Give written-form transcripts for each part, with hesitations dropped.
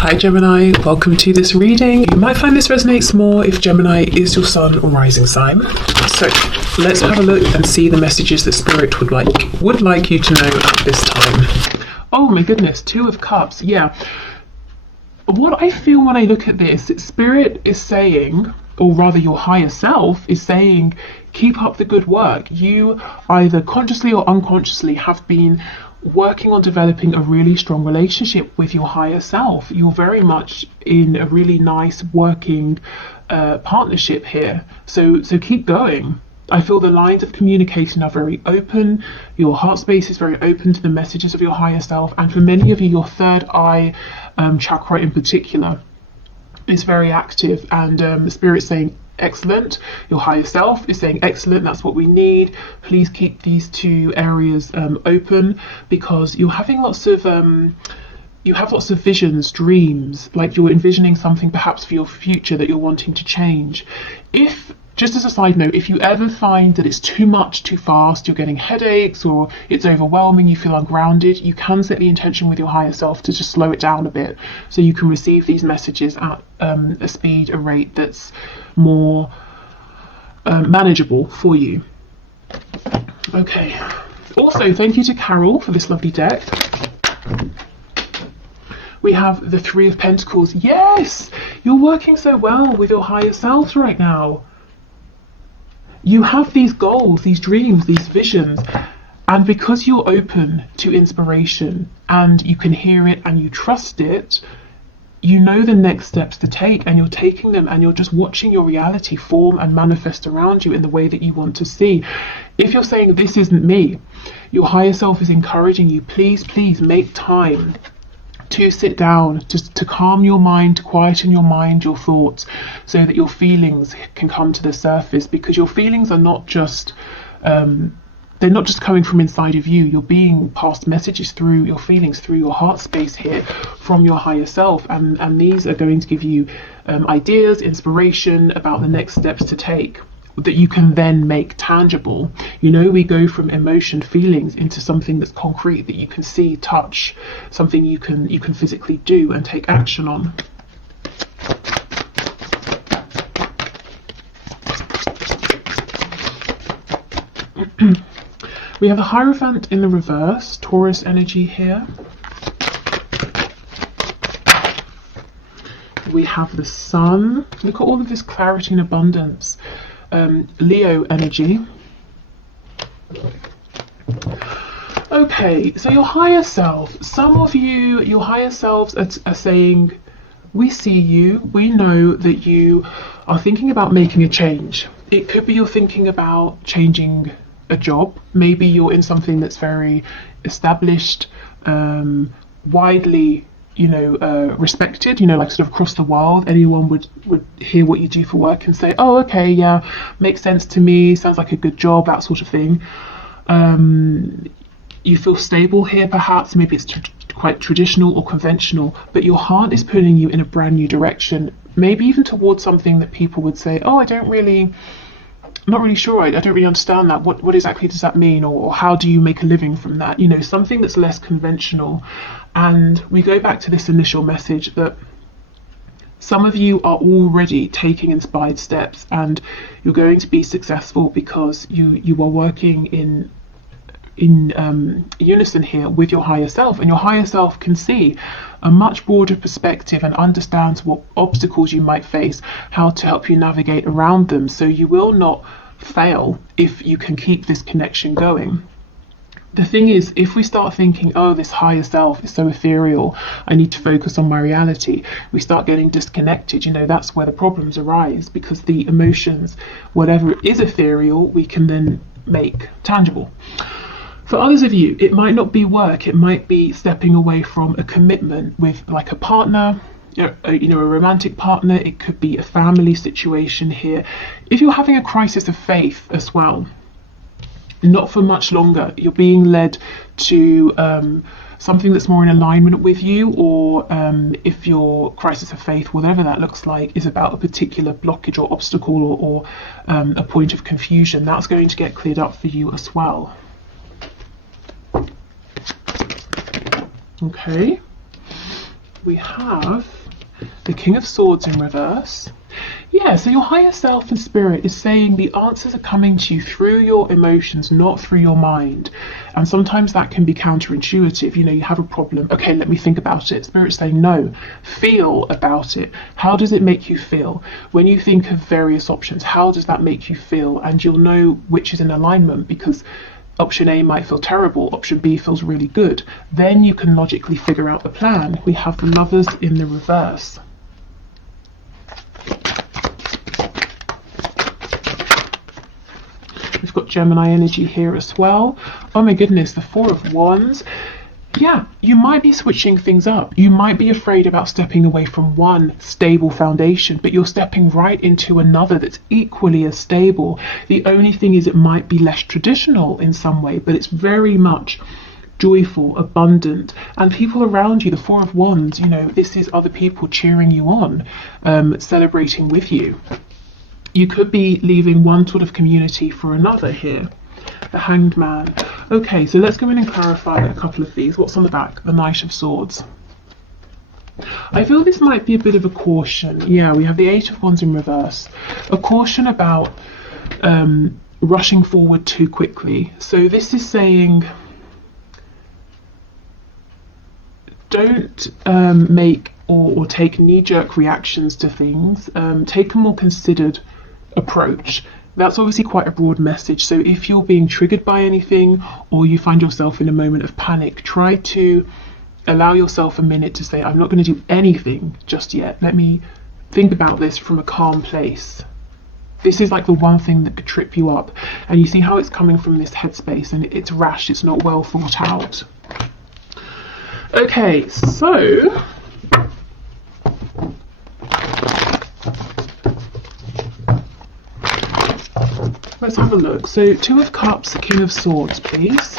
Hi Gemini, welcome to this reading. You might find this resonates more if Gemini is your sun or rising sign. So let's have a look and see the messages that Spirit would like you to know at this time. Oh my goodness, Two of Cups. Yeah. What I feel when I look at this, Spirit is saying, or rather your higher self is saying, keep up the good work. You either consciously or unconsciously have been working on developing a really strong relationship with your higher self. You're very much in a really nice working partnership here. So keep going. I feel the lines of communication are very open. Your heart space is very open to the messages of your higher self. And for many of you, your third eye chakra in particular is very active, and Spirit's saying excellent. Your higher self is saying excellent, that's what we need. Please keep these two areas open, because you're having lots of you have lots of visions, dreams, like you're envisioning something perhaps for your future that you're wanting to change. If, just as a side note, if you ever find that it's too much too fast, you're getting headaches or it's overwhelming, you feel ungrounded, you can set the intention with your higher self to just slow it down a bit so you can receive these messages at a speed, a rate that's more manageable for you. Okay. Also, thank you to Carol for this lovely deck. We have the Three of Pentacles. Yes! You're working so well with your higher selves right now. You have these goals, these dreams, these visions, and because you're open to inspiration and you can hear it and you trust it, you know the next steps to take, and you're taking them, and you're just watching your reality form and manifest around you in the way that you want to see. If you're saying this isn't me, your higher self is encouraging you, please make time to sit down, just to calm your mind, to quieten your mind, your thoughts, so that your feelings can come to the surface, because your feelings are not just they're not just coming from inside of you. You're being passed messages through your feelings, through your heart space here, from your higher self, and these are going to give you ideas, inspiration about the next steps to take that you can then make tangible. You know, we go from emotion, feelings, into something that's concrete, that you can see, touch, something you can physically do and take action on. We have the Hierophant in the reverse, Taurus energy here. We have the Sun. Look at all of this clarity and abundance. Leo energy. Okay, so your higher self. Some of you, your higher selves are saying, we see you, we know that you are thinking about making a change. It could be you're thinking about changing a job. Maybe you're in something that's very established, widely respected, like sort of across the world. Anyone would hear what you do for work and say, oh, okay, yeah, makes sense to me, sounds like a good job, that sort of thing. You feel stable here, perhaps. Maybe it's quite traditional or conventional, but your heart is pulling you in a brand new direction, maybe even towards something that people would say, oh, I'm not really sure, I don't really understand that. What exactly does that mean? Or how do you make a living from that? Something that's less conventional. And we go back to this initial message that some of you are already taking inspired steps, and you're going to be successful because you are working in unison here with your higher self, and your higher self can see a much broader perspective and understands what obstacles you might face, how to help you navigate around them, so you will not fail if you can keep this connection going. The thing is, if we start thinking, oh, this higher self is so ethereal, I need to focus on my reality, we start getting disconnected. That's where the problems arise, because the emotions, whatever is ethereal, we can then make tangible. For others of you, it might not be work, it might be stepping away from a commitment with like a partner, a romantic partner. It could be a family situation here. If you're having a crisis of faith as well, not for much longer, you're being led to something that's more in alignment with you, or if your crisis of faith, whatever that looks like, is about a particular blockage or obstacle or a point of confusion, that's going to get cleared up for you as well. Okay. we have the King of Swords in reverse. Yeah, so your higher self and spirit is saying the answers are coming to you through your emotions, not through your mind. And sometimes that can be counterintuitive. You know, you have a problem. Okay, let me think about it. Spirit's saying, no, feel about it. How does it make you feel? When you think of various options, how does that make you feel? And you'll know which is in alignment, because option A might feel terrible, option B feels really good. Then you can logically figure out the plan. We have the Lovers in the reverse. We've got Gemini energy here as well. Oh my goodness, the Four of Wands. Yeah, you might be switching things up. You might be afraid about stepping away from one stable foundation, but you're stepping right into another that's equally as stable. The only thing is it might be less traditional in some way, but it's very much joyful, abundant, and people around you, the Four of Wands, you know, this is other people cheering you on, celebrating with you. You could be leaving one sort of community for another here. The Hanged Man. Okay, so let's go in and clarify a couple of these. What's on the back? The Knight of Swords. I feel this might be a bit of a caution. Yeah, we have the Eight of Wands in reverse. A caution about rushing forward too quickly. So this is saying, don't make or take knee-jerk reactions to things. Take a more considered approach. That's obviously quite a broad message, so if you're being triggered by anything or you find yourself in a moment of panic, try to allow yourself a minute to say, I'm not going to do anything just yet. Let me think about this from a calm place. This is like the one thing that could trip you up, and you see how it's coming from this headspace, and it's rash, it's not well thought out. Okay, so let's have a look. So Two of Cups, King of Swords, please.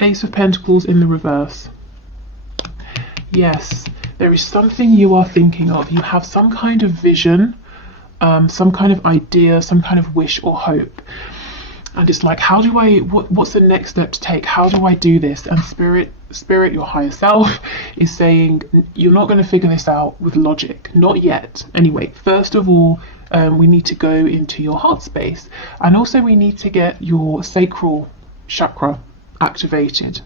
Ace of Pentacles in the reverse. Yes, there is something you are thinking of. You have some kind of vision, some kind of idea, some kind of wish or hope. And it's like, how do I, what's the next step to take? How do I do this? And spirit, your higher self, is saying, you're not going to figure this out with logic. Not yet. Anyway, first of all, we need to go into your heart space. And also we need to get your sacral chakra activated.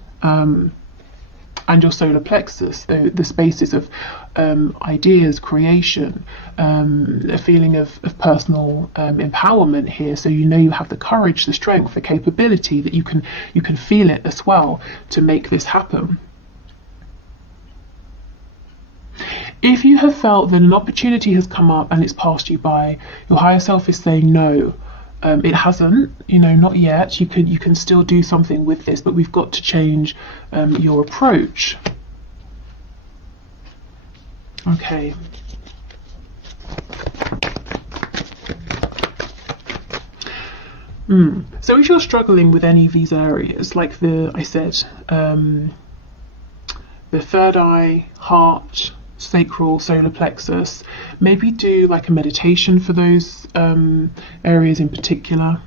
And your solar plexus, the spaces of ideas, creation, a feeling of personal empowerment here. So you know you have the courage, the strength, the capability, that you can feel it as well to make this happen. If you have felt that an opportunity has come up and it's passed you by, your higher self is saying no. It hasn't, you know, not yet. You can still do something with this, but we've got to change your approach. Okay. So if you're struggling with any of these areas, like I said, the third eye, heart, sacral, solar plexus, maybe do like a meditation for those areas in particular.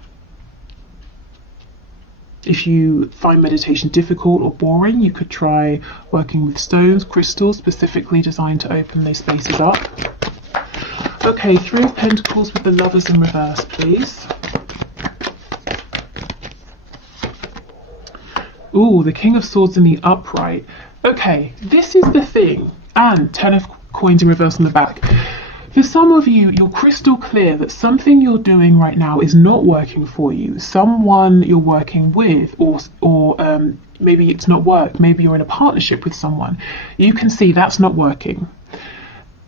If you find meditation difficult or boring, you could try working with stones, crystals specifically designed to open those spaces up. Okay, Three of Pentacles with the Lovers in reverse, please. Ooh, the King of Swords in the upright. Okay, this is the thing. And 10 of Coins in reverse on the back. For some of you, you're crystal clear that something you're doing right now is not working for you. Someone you're working with, or maybe it's not work. Maybe you're in a partnership with someone. You can see that's not working.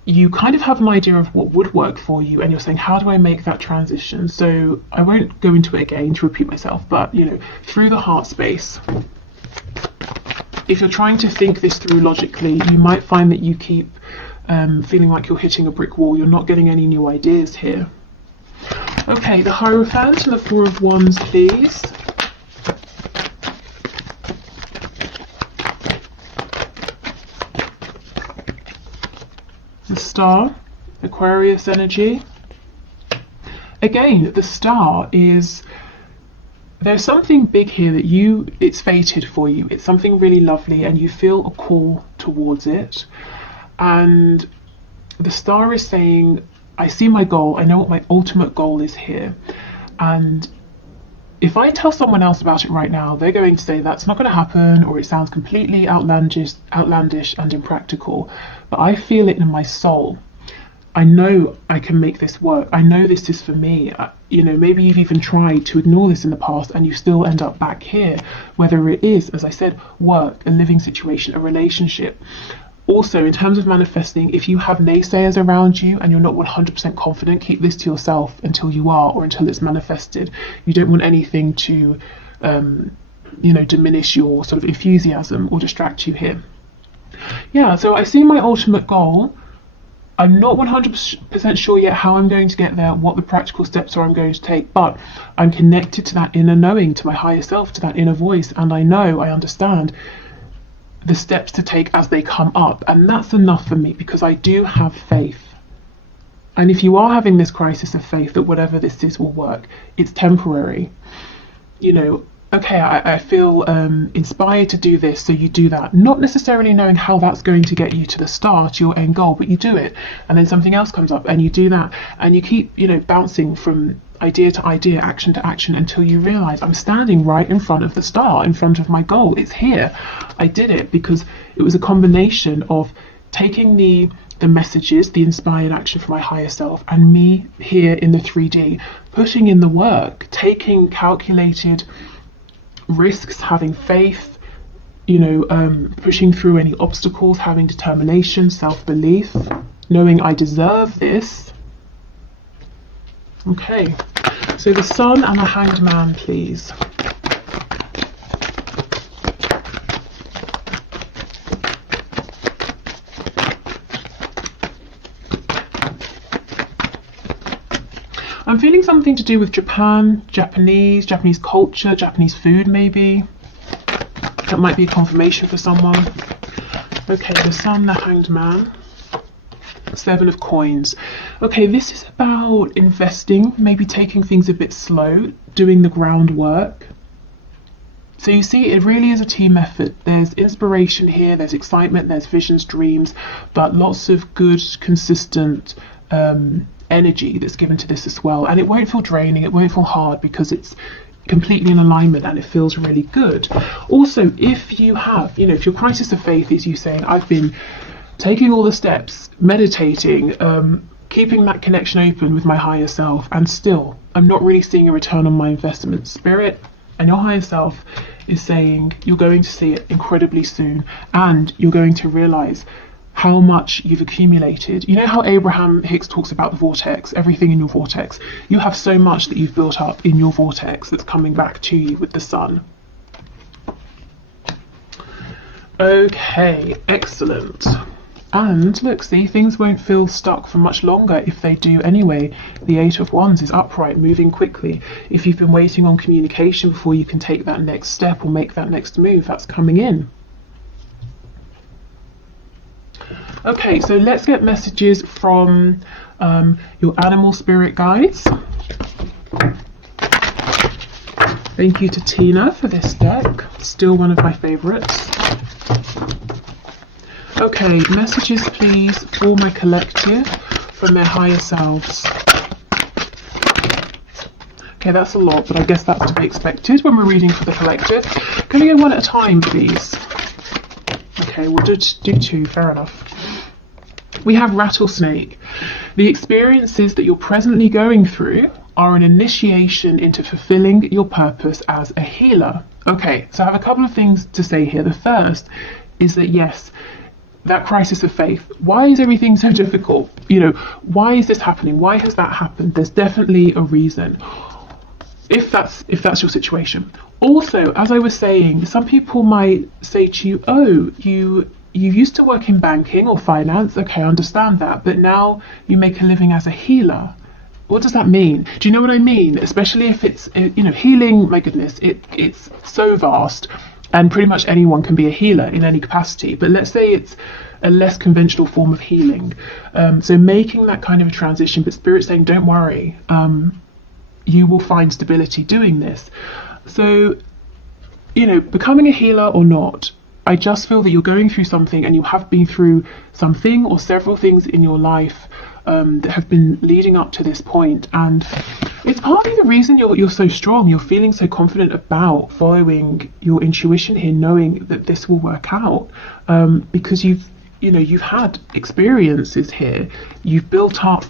You kind of have an idea of what would work for you, and you're saying, how do I make that transition? So I won't go into it again to repeat myself, but you know, through the heart space. If you're trying to think this through logically, you might find that you keep feeling like you're hitting a brick wall. You're not getting any new ideas here. Okay, the Hierophant and the Four of Wands, please. The Star, Aquarius energy. Again, the Star is there's something big here that it's fated for you. It's something really lovely and you feel a call towards it. And the star is saying, I see my goal, I know what my ultimate goal is here. And if I tell someone else about it right now, they're going to say that's not going to happen, or it sounds completely outlandish and impractical. But I feel it in my soul. I know I can make this work. I know this is for me. Maybe you've even tried to ignore this in the past and you still end up back here, whether it is, as I said, work, a living situation, a relationship. Also, in terms of manifesting, if you have naysayers around you and you're not 100% confident, keep this to yourself until you are, or until it's manifested. You don't want anything to, diminish your sort of enthusiasm or distract you here. Yeah, so I see my ultimate goal. I'm not 100% sure yet how I'm going to get there, what the practical steps are I'm going to take, but I'm connected to that inner knowing, to my higher self, to that inner voice, and I understand the steps to take as they come up, and that's enough for me because I do have faith. And if you are having this crisis of faith that whatever this is will work, it's temporary. Okay, I feel inspired to do this, so you do that, not necessarily knowing how that's going to get you to the start, your end goal, but you do it, and then something else comes up and you do that, and you keep bouncing from idea to idea, action to action, until you realize I'm standing right in front of the star, in front of my goal. It's here. I did it because it was a combination of taking the messages, the inspired action from my higher self, and me here in the 3D, putting in the work, taking calculated risks, having faith, pushing through any obstacles, having determination, self-belief, knowing I deserve this. Okay, so the Sun and the Hanged Man, please. I'm feeling something to do with Japan, Japanese culture, Japanese food maybe. That might be a confirmation for someone. Okay, the Sun, the Hanged Man. 7 of Coins. Okay, this is about investing, maybe taking things a bit slow, doing the groundwork. So you see, it really is a team effort. There's inspiration here, there's excitement, there's visions, dreams, but lots of good, consistent energy that's given to this as well. And it won't feel draining, it won't feel hard because it's completely in alignment and it feels really good. Also, if you have, if your crisis of faith is you saying, I've been taking all the steps, meditating, keeping that connection open with my higher self, and still I'm not really seeing a return on my investment. Spirit and your higher self is saying you're going to see it incredibly soon, and you're going to realize how much you've accumulated. You know how Abraham Hicks talks about the vortex, everything in your vortex? You have so much that you've built up in your vortex that's coming back to you with the Sun. Okay, excellent. And look, see, things won't feel stuck for much longer if they do anyway. The 8 of Wands is upright, moving quickly. If you've been waiting on communication before you can take that next step or make that next move, that's coming in. Okay, so let's get messages from your animal spirit guides. Thank you to Tina for this deck, still one of my favorites. Okay, messages please for my collective from their higher selves. Okay, that's a lot, but I guess that's to be expected when we're reading for the collective. Can we go one at a time, please? Okay, we'll do 2, fair enough. We have Rattlesnake. The experiences that you're presently going through are an initiation into fulfilling your purpose as a healer. Okay, so I have a couple of things to say here. The first is that yes, that crisis of faith, why is everything so difficult? Why is this happening? Why has that happened? There's definitely a reason, if that's your situation. Also, as I was saying, some people might say to you, oh, you used to work in banking or finance. Okay, I understand that, but now you make a living as a healer. What does that mean? Do you know what I mean? Especially if it's, healing, my goodness, it's so vast. And pretty much anyone can be a healer in any capacity. But let's say it's a less conventional form of healing. So making that kind of a transition, but Spirit saying, don't worry, you will find stability doing this. So, you know, becoming a healer or not, I just feel that you're going through something, and you have been through something or several things in your life that have been leading up to this point, and it's partly the reason you're so strong. You're feeling so confident about following your intuition here, knowing that this will work out, because you've had experiences here. You've built up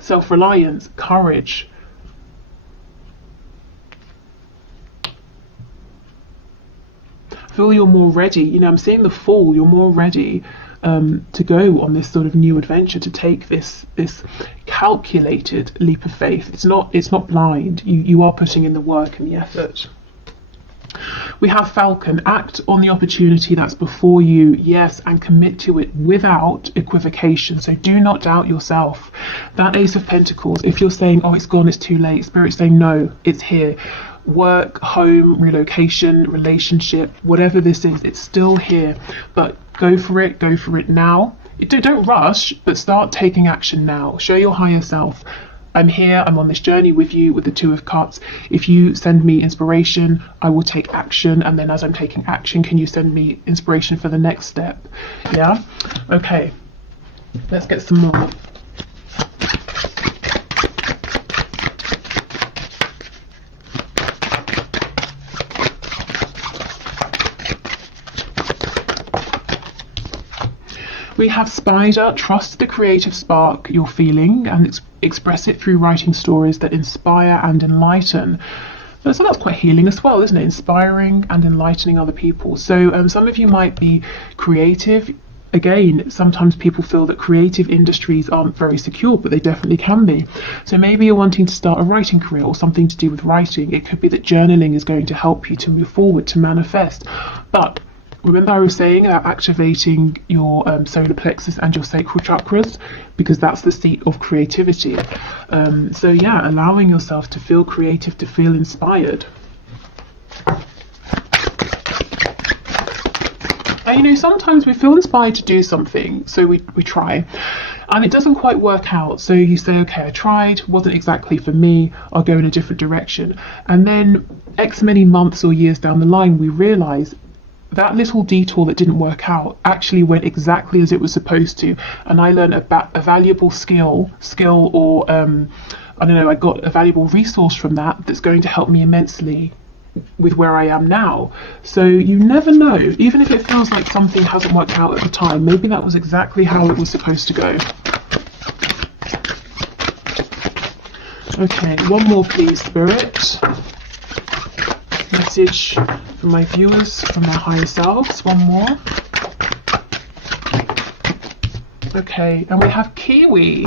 self-reliance, courage. I feel you're more ready. You know, I'm seeing the Fool. You're more ready to go on this sort of new adventure, to take this calculated leap of faith. It's not blind. You are putting in the work and the effort. We have Falcon. Act on the opportunity that's before you, yes, and commit to it without equivocation. So do not doubt yourself. That Ace of Pentacles, if you're saying, oh, it's gone, it's too late, Spirit's saying, no, it's here. Work, home, relocation, relationship, whatever this is, it's still here. But go for it now. Don't rush, but start taking action now. Show your higher self, I'm here, I'm on this journey with you, with the Two of Cups. If you send me inspiration, I will take action, and then as I'm taking action, can you send me inspiration for the next step? Yeah? Okay, let's get some more. We have Spider. Trust the creative spark you're feeling and express it through writing stories that inspire and enlighten. So that's quite healing as well, isn't it? Inspiring and enlightening other people. So some of you might be creative. Again, sometimes people feel that creative industries aren't very secure, but they definitely can be. So maybe you're wanting to start a writing career or something to do with writing. It could be that journaling is going to help you to move forward, to manifest. But remember I was saying about activating your solar plexus and your sacral chakras, because that's the seat of creativity. So yeah, allowing yourself to feel creative, to feel inspired. And you know, sometimes we feel inspired to do something, so we try, and it doesn't quite work out. So you say, okay, I tried, wasn't exactly for me, I'll go in a different direction. And then X many months or years down the line, we realise that little detour that didn't work out actually went exactly as it was supposed to, and I learned a valuable skill or I don't know, I got a valuable resource from that's going to help me immensely with where I am now. So you never know, even if it feels like something hasn't worked out at the time, maybe that was exactly how it was supposed to go. Okay, one more please, Spirit. Message from my viewers, from their higher selves. One more. Okay, and we have Kiwi.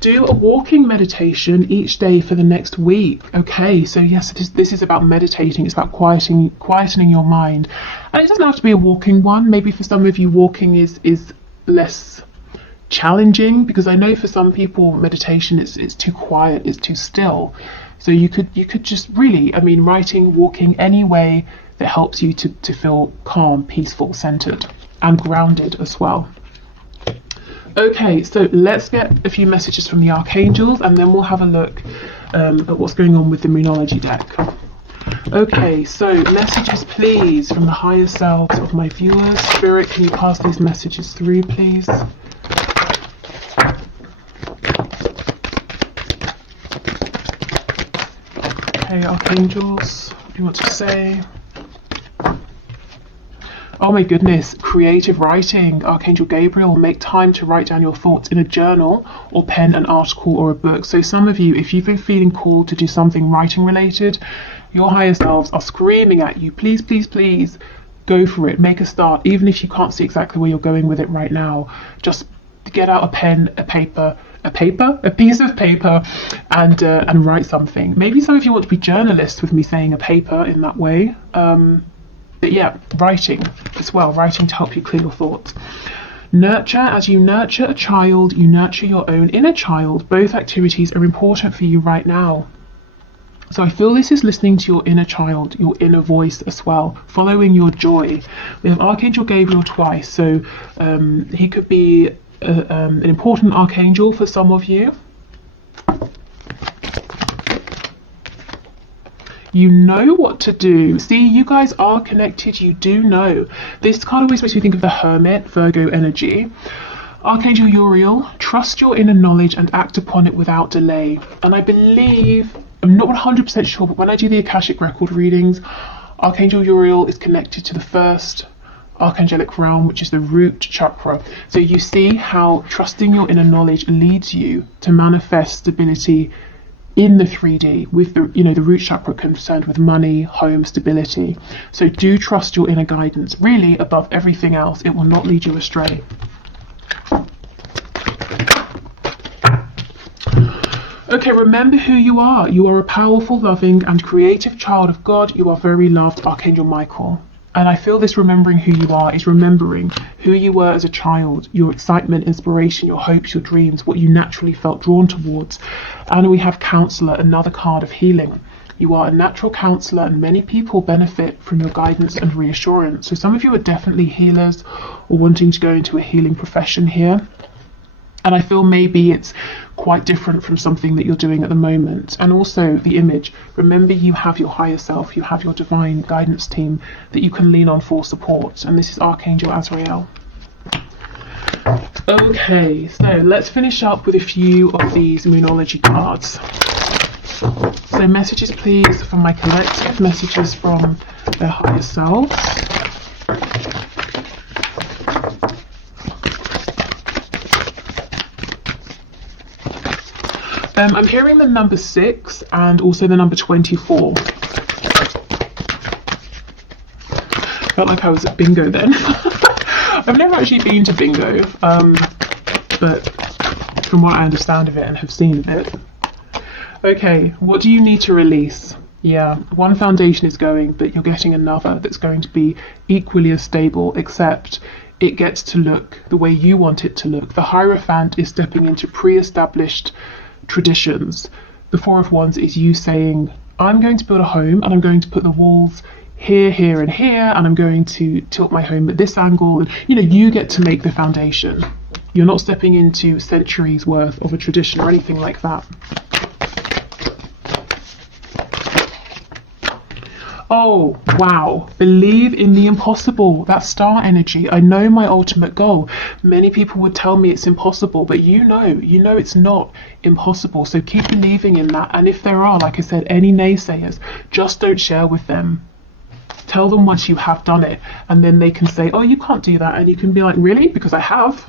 Do a walking meditation each day for the next week. Okay, so yes, this is about meditating. It's about quietening your mind. And it doesn't have to be a walking one. Maybe for some of you, walking is less challenging, because I know for some people meditation it's too quiet, it's too still. So you could just really, I mean, writing, walking, any way that helps you to feel calm, peaceful, centered, and grounded as well. Okay, so let's get a few messages from the archangels, and then we'll have a look at what's going on with the Moonology deck. Okay, so messages please from the higher selves of my viewers. Spirit, can you pass these messages through, please? Okay, archangels, what do you want to say? Oh my goodness, creative writing. Archangel Gabriel, make time to write down your thoughts in a journal or pen an article or a book. So some of you, if you've been feeling called to do something writing related, your higher selves are screaming at you, please, please, please, go for it, make a start. Even if you can't see exactly where you're going with it right now, just get out a pen, a piece of paper, and write something. Maybe some of you want to be journalists with me saying a paper in that way. But yeah, writing as well, writing to help you clear your thoughts. Nurture. As you nurture a child, you nurture your own inner child. Both activities are important for you right now. So I feel this is listening to your inner child, your inner voice as well, following your joy. We have Archangel Gabriel twice, so he could be an important archangel for some of you. You know what to do. See, you guys are connected. You do know. This card always makes me think of the Hermit, Virgo energy. Archangel Uriel, trust your inner knowledge and act upon it without delay. And I believe, I'm not 100% sure, but when I do the Akashic record readings, Archangel Uriel is connected to the first archangelic realm, which is the root chakra. So you see how trusting your inner knowledge leads you to manifest stability in the 3D, with the, you know, the root chakra concerned with money, home, stability. So do trust your inner guidance. Really, above everything else, it will not lead you astray. Okay, remember who you are. You are a powerful, loving, and creative child of God. You are very loved, Archangel Michael. And I feel this remembering who you are is remembering who you were as a child, your excitement, inspiration, your hopes, your dreams, what you naturally felt drawn towards. And we have Counselor, another card of healing. You are a natural counsellor, and many people benefit from your guidance and reassurance. So some of you are definitely healers or wanting to go into a healing profession here. And I feel maybe it's quite different from something that you're doing at the moment. And also the image. Remember, you have your higher self, you have your divine guidance team that you can lean on for support. And this is Archangel Azrael. Okay, so let's finish up with a few of these Moonology cards. So messages, please, from my collective, messages from their higher selves. I'm hearing the number 6 and also the number 24. Felt like I was at bingo then. I've never actually been to bingo, but from what I understand of it and have seen of it. Okay, what do you need to release? Yeah, one foundation is going, but you're getting another that's going to be equally as stable, except it gets to look the way you want it to look. The Hierophant is stepping into pre-established traditions. The Four of Wands is you saying, I'm going to build a home and I'm going to put the walls here, here and here, and I'm going to tilt my home at this angle. And you know, you get to make the foundation. You're not stepping into centuries worth of a tradition or anything like that. Oh, wow. Believe in the impossible. That star energy. I know my ultimate goal. Many people would tell me it's impossible, but you know it's not impossible. So keep believing in that. And if there are, like I said, any naysayers, just don't share with them. Tell them once you have done it, and then they can say, oh, you can't do that. And you can be like, really? Because I have.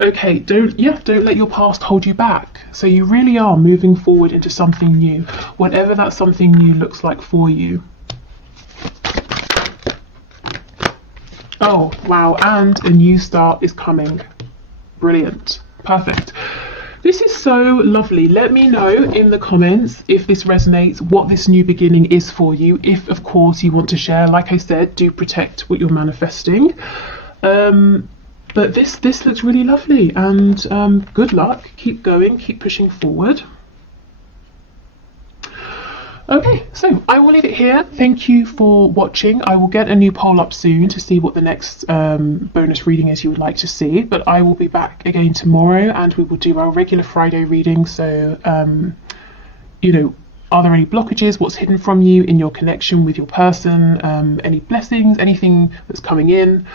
Okay, don't let your past hold you back. So you really are moving forward into something new, whatever that something new looks like for you. Oh, wow, and a new start is coming. Brilliant. Perfect. This is so lovely. Let me know in the comments if this resonates, what this new beginning is for you. If, of course, you want to share, like I said, do protect what you're manifesting. But this looks really lovely, and good luck. Keep going, keep pushing forward. Okay, so I will leave it here. Thank you for watching. I will get a new poll up soon to see what the next bonus reading is you would like to see. But I will be back again tomorrow, and we will do our regular Friday reading. So, you know, are there any blockages? What's hidden from you in your connection with your person? Any blessings? Anything that's coming in?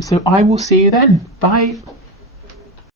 So I will see you then. Bye.